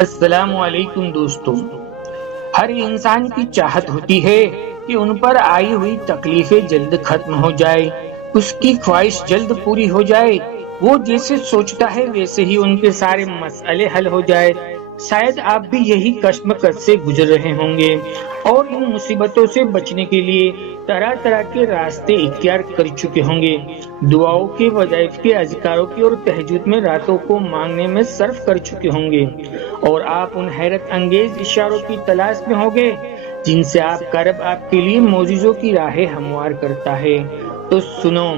السلام علیکم دوستوں، ہر انسان کی چاہت ہوتی ہے کہ ان پر آئی ہوئی تکلیفیں جلد ختم ہو جائے، اس کی خواہش جلد پوری ہو جائے، وہ جیسے سوچتا ہے ویسے ہی ان کے سارے مسئلے حل ہو جائے۔ شاید آپ بھی یہی کشمکش سے گزر رہے ہوں گے اور ان مصیبتوں سے بچنے کے لیے طرح طرح کے راستے اختیار کر چکے ہوں گے، دعاؤں کے، وظائف کے، اذکاروں کی اور تہجد میں راتوں کو مانگنے میں صرف کر چکے ہوں گے، اور آپ ان حیرت انگیز اشاروں کی تلاش میں ہوں گے جن سے آپ کا رب آپ کے لیے معجزوں کی راہیں ہموار کرتا ہے۔ تو سنو،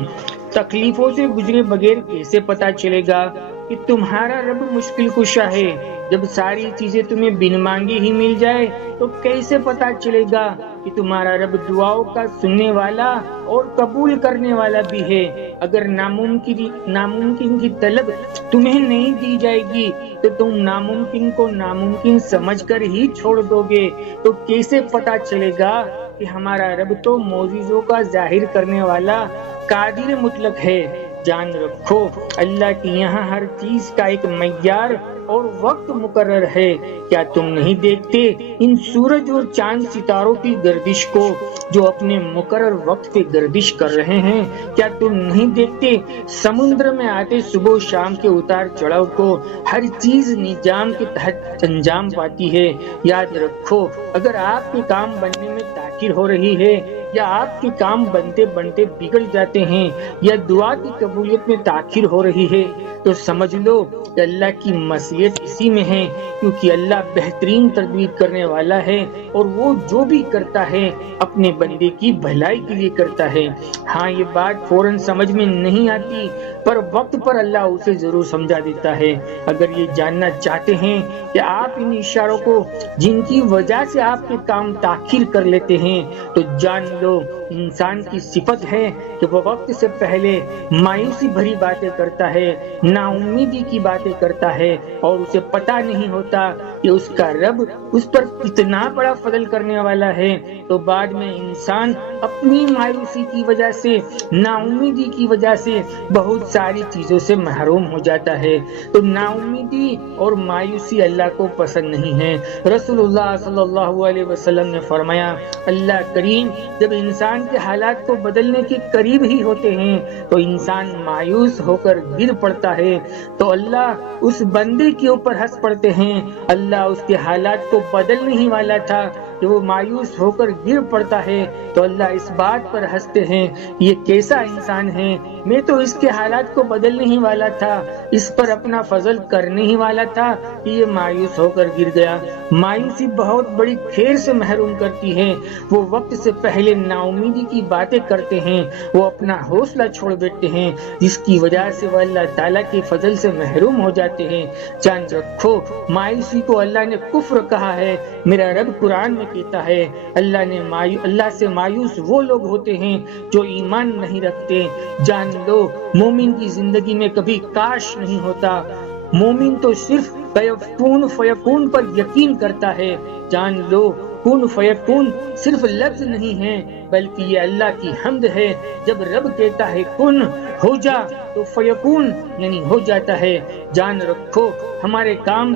تکلیفوں سے گزرے بغیر کیسے پتا چلے گا کہ تمہارا رب مشکل کشا ہے؟ جب ساری چیزیں تمہیں بن مانگے ہی مل جائے تو کیسے پتا چلے گا کہ تمہارا رب دعاؤں کا سننے والا اور قبول کرنے والا بھی ہے؟ اگر ناممکن کی طلب تمہیں نہیں دی جائے گی تو تم ناممکن کو ناممکن سمجھ کر ہی چھوڑ دو گے، تو کیسے پتا چلے گا کہ ہمارا رب تو معجزوں کا ظاہر کرنے والا قادر مطلق ہے؟ جان رکھو، اللہ کے یہاں ہر چیز کا ایک معیار اور وقت مقرر ہے۔ کیا تم نہیں دیکھتے ان سورج اور چاند ستاروں کی گردش کو جو اپنے مقرر وقت پہ گردش کر رہے ہیں؟ کیا تم نہیں دیکھتے سمندر میں آتے صبح و شام کے اتار چڑھاؤ کو؟ ہر چیز نظام کے تحت انجام پاتی ہے۔ یاد رکھو، اگر آپ کے کام بننے میں تاخیر ہو رہی ہے، یا آپ کے کام بنتے بنتے بگڑ جاتے ہیں، یا دعا کی قبولیت میں تاخیر ہو رہی ہے، تو سمجھ لو کہ اللہ کی مشیت اسی میں ہے، کیونکہ اللہ بہترین تدبیر کرنے والا ہے، اور وہ جو بھی کرتا ہے اپنے بندے کی بھلائی کے لیے کرتا ہے۔ ہاں، یہ بات فوراً سمجھ میں نہیں آتی، پر وقت پر اللہ اسے ضرور سمجھا دیتا ہے۔ اگر یہ جاننا چاہتے ہیں کہ آپ ان اشاروں کو جن کی وجہ سے آپ کے کام تاخیر کر لیتے ہیں، تو جان لو انسان کی صفت ہے کہ وہ وقت سے پہلے مایوسی بھری باتیں کرتا ہے، نا امیدی کی باتیں کرتا ہے، اور اسے پتہ نہیں ہوتا کہ اس کا رب اس پر کتنا بڑا فضل کرنے والا ہے۔ تو بعد میں انسان اپنی مایوسی کی وجہ سے، نا امیدی کی وجہ سے بہت ساری چیزوں سے محروم ہو جاتا ہے۔ تو نا امیدی اور مایوسی اللہ کو پسند نہیں ہے۔ رسول اللہ صلی اللہ علیہ وسلم نے فرمایا، اللہ کریم جب انسان کے حالات کو بدلنے کے قریب ہی ہوتے ہیں تو انسان مایوس ہو کر گر پڑتا ہے، تو اللہ اس بندے کے اوپر ہنس پڑتے ہیں۔ اللہ اس کے حالات کو بدلنے ہی والا تھا کہ وہ مایوس ہو کر گر پڑتا ہے، تو اللہ اس بات پر ہنستے ہیں، یہ کیسا انسان ہے، میں تو اس کے حالات کو بدلنے ہی والا تھا، اس پر اپنا فضل کرنے ہی والا تھا کہ یہ مایوس ہو کر گر گیا۔ مایوسی بہت بڑی خیر سے محروم کرتی ہے۔ وہ وقت سے پہلے نا امیدی کی باتیں کرتے ہیں، وہ اپنا حوصلہ چھوڑ بیٹھتے ہیں، جس کی وجہ سے وہ اللہ تعالیٰ کے فضل سے محروم ہو جاتے ہیں۔ جان رکھو، مایوسی کو اللہ نے کفر کہا ہے۔ میرا رب قرآن میں کہتا ہے، اللہ سے مایوس وہ لوگ ہوتے ہیں جو ایمان نہیں رکھتے۔ جان لو، مومن کی زندگی میں کبھی کاش نہیں ہوتا، مومن تو صرف کن فیکون پر یقین کرتا ہے۔ جان لو، کن فیکون صرف لفظ نہیں ہے بلکہ یہ اللہ کی حمد ہے۔ جب رب کہتا ہے کن ہو جا تو فیکون یعنی ہو جاتا ہے۔ جان رکھو، ہمارے کام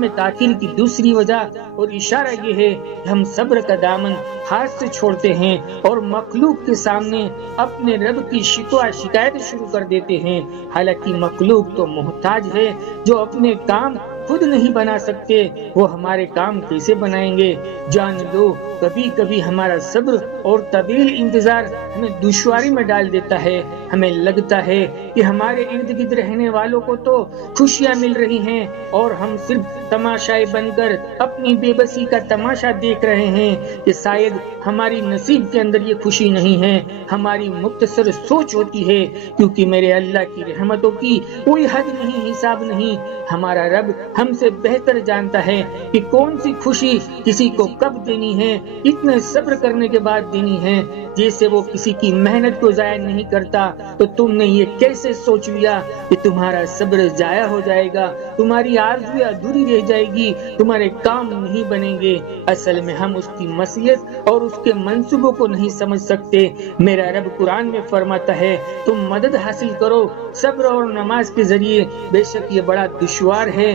میں تاخیر کی دوسری وجہ اور اشارہ یہ ہے کہ ہم صبر کا دامن ہاتھ سے چھوڑتے ہیں اور مخلوق کے سامنے اپنے رب کی شکوہ شکایت شروع کر دیتے ہیں، حالانکہ مخلوق تو محتاج ہے، جو اپنے کام خود نہیں بنا سکتے، وہ ہمارے کام کیسے بنائیں گے؟ جان لو، کبھی کبھی ہمارا صبر اور طویل انتظار ہمیں دشواری میں ڈال دیتا ہے۔ ہمیں لگتا ہے کہ ہمارے ارد گرد رہنے والوں کو تو خوشیاں مل رہی ہیں اور ہم صرف تماشائی بن کر اپنی بے بسی کا تماشا دیکھ رہے ہیں، کہ شاید ہماری نصیب کے اندر یہ خوشی نہیں ہے۔ ہماری مختصر سوچ ہوتی ہے، کیونکہ میرے اللہ کی رحمتوں کی کوئی حد نہیں، حساب نہیں۔ ہمارا رب ہم سے بہتر جانتا ہے کہ کون سی خوشی کسی کو کب دینی ہے، کتنے صبر کرنے کے بعد دینی ہے۔ جیسے وہ کسی کی محنت کو ضائع نہیں کرتا، تو تم نے یہ کیسے سوچ لیا کہ تمہارا صبر ضائع ہو جائے گا، تمہاری آرزویں ادھوری رہ جائے گی، تمہارے کام نہیں بنیں گے؟ اصل میں ہم اس کی مشیت اور اس کے منصوبوں کو نہیں سمجھ سکتے۔ میرا رب قرآن میں فرماتا ہے، تم مدد حاصل کرو صبر اور نماز کے ذریعے، بے شک یہ بڑا دشوار ہے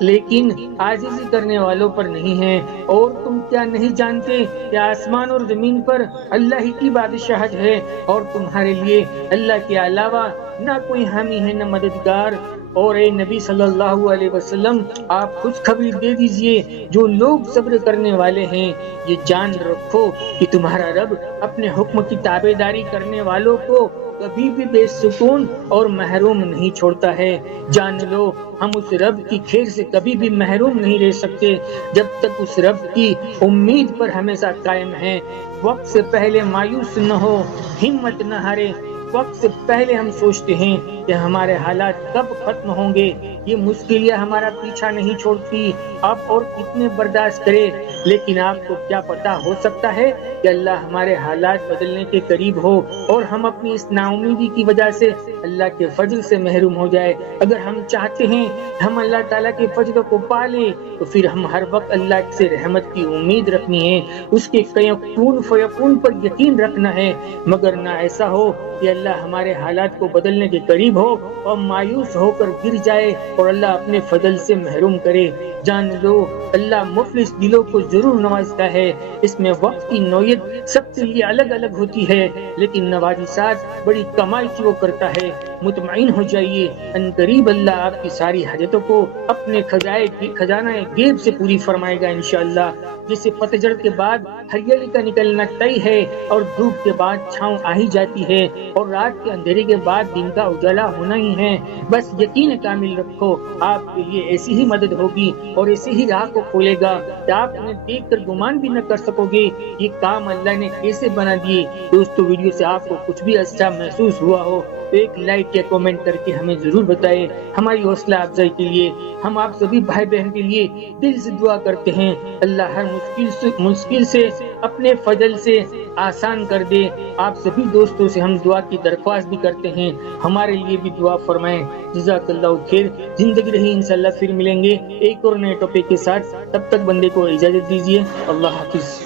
لیکن عاجزی کرنے والوں پر نہیں ہے۔ اور تم کیا نہیں جانتے کہ آسمان اور زمین پر اللہ ہی کی بادشاہت ہے اور تمہارے لیے اللہ کے علاوہ نہ کوئی حامی ہے نہ مددگار۔ اور اے نبی صلی اللہ علیہ وسلم، آپ خوشخبری دے دیجئے جو لوگ صبر کرنے والے ہیں، یہ جان رکھو کہ تمہارا رب اپنے حکم کی تابعداری کرنے والوں کو کبھی بھی بے سکون اور محروم نہیں چھوڑتا ہے۔ جان لو ہم اس رب کی خیر سے کبھی بھی محروم نہیں رہ سکتے جب تک اس رب کی امید پر ہمیشہ قائم ہیں۔ وقت سے پہلے مایوس نہ ہو، ہمت نہ ہارے۔ وقت سے پہلے ہم سوچتے ہیں کہ ہمارے حالات کب ختم ہوں گے، یہ مشکلیں ہمارا پیچھا نہیں چھوڑتی، آپ اور کتنے برداشت کرے، لیکن آپ کو کیا پتا، ہو سکتا ہے کہ اللہ ہمارے حالات بدلنے کے قریب ہو اور ہم اپنی اس ناامیدی کی وجہ سے اللہ کے فضل سے محروم ہو جائے۔ اگر ہم چاہتے ہیں ہم اللہ تعالیٰ کے فضل کو پالیں تو پھر ہم ہر وقت اللہ سے رحمت کی امید رکھنی ہے، اس کے کن فیکون پر یقین رکھنا ہے، مگر نہ ایسا ہو کہ اللہ ہمارے حالات کو بدلنے کے قریب ہو اور مایوس ہو کر گر جائے اور اللہ اپنے فضل سے محروم کرے۔ جان لو اللہ مفلس دلوں کو ضرور نوازتا ہے، اس میں وقت کی نوعیت سب کے لیے الگ الگ ہوتی ہے، لیکن نوازشات بڑی کمال کی وہ کرتا ہے۔ مطمئن ہو جائیے، ان قریب اللہ آپ کی ساری حاجتوں کو اپنے خزانہ غیب سے پوری فرمائے گا انشاءاللہ۔ جیسے پتجھڑ کے بعد ہریالی کا نکلنا طے ہے اور دھوپ کے بعد چھاؤں آ ہی جاتی ہے اور رات کے اندھیرے کے بعد دن کا اجالا ہونا ہی ہے، بس یقین کامل رکھو آپ کے لیے ایسی ہی مدد ہوگی اور ایسی ہی راہ کو کھولے گا کہ آپ انہیں دیکھ کر گمان بھی نہ کر سکو گے یہ کام اللہ نے کیسے بنا دیے۔ دوستو ویڈیو سے آپ کو کچھ بھی اچھا محسوس ہوا ہو تو ایک لائک یا کامنٹ کر کے ہمیں ضرور بتائیں، ہماری حوصلہ افزائی کے لیے۔ ہم آپ سبھی بھائی بہن کے لیے دل سے دعا کرتے ہیں اللہ ہر مشکل سے اپنے فضل سے آسان کر دے۔ آپ سبھی دوستوں سے ہم دعا کی درخواست بھی کرتے ہیں، ہمارے لیے بھی دعا فرمائیں۔ جزاک اللہ خیر۔ زندگی رہی انشاءاللہ پھر ملیں گے ایک اور نئے ٹاپک کے ساتھ، تب تک بندے کو اجازت دیجیے۔ اللہ حافظ۔